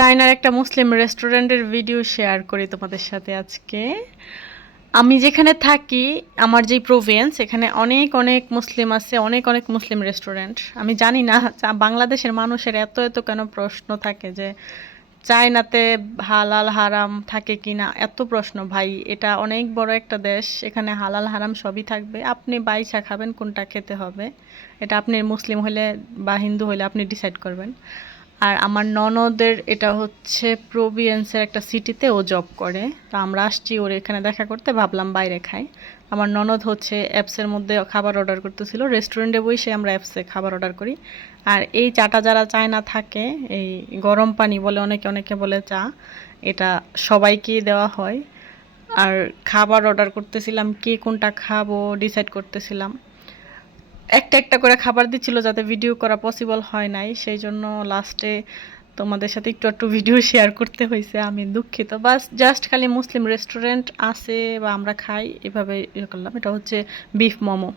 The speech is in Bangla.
চায়নার একটা মুসলিম রেস্টুরেন্টের ভিডিও শেয়ার করি তোমাদের সাথে আজকে। আমি যেখানে থাকি, আমার যে প্রভিন্স, এখানে অনেক অনেক মুসলিম আছে, অনেক অনেক মুসলিম রেস্টুরেন্ট। আমি জানি না বাংলাদেশের মানুষের এত এত কেন প্রশ্ন থাকে যে চায়নাতে হালাল হারাম থাকে কিনা, এত প্রশ্ন। ভাই, এটা অনেক বড় একটা দেশ, এখানে হালাল হারাম সবই থাকবে। আপনি বাইসা খাবেন কোনটা খেতে হবে, এটা আপনি মুসলিম হলে বা হিন্দু হলে আপনি ডিসাইড করবেন। আর আমার ননদের এটা হচ্ছে প্রভিয়েন্সের একটা সিটিতে ও জব করে, তো আমরা আসছি ওর এখানে দেখা করতে, ভাবলাম বাইরে খাই। আমার ননদ হচ্ছে অ্যাপসের মধ্যে খাবার অর্ডার করতেছিল, রেস্টুরেন্টে বসে আমরা অ্যাপসে খাবার অর্ডার করি। আর এই চাটা যারা চায়না থাকে, এই গরম পানি বলে অনেকে, অনেকে বলে চা, এটা সবাইকেই দেওয়া হয়। আর খাবার অর্ডার করতেছিলাম, কে কোনটা খাবো ডিসাইড করতেছিলাম। একটা একটা করে খাবার দিচ্ছিল, যাতে ভিডিও করা পসিবল হয় নাই, সেই জন্য লাস্টে তোমাদের সাথে একটু একটু ভিডিও শেয়ার করতে হয়েছে। আমি দুঃখিত। বাস জাস্ট খালি মুসলিম রেস্টুরেন্ট আছে বা আমরা খাই এভাবে ইয়ে করলাম। এটা হচ্ছে বিফ মোমো।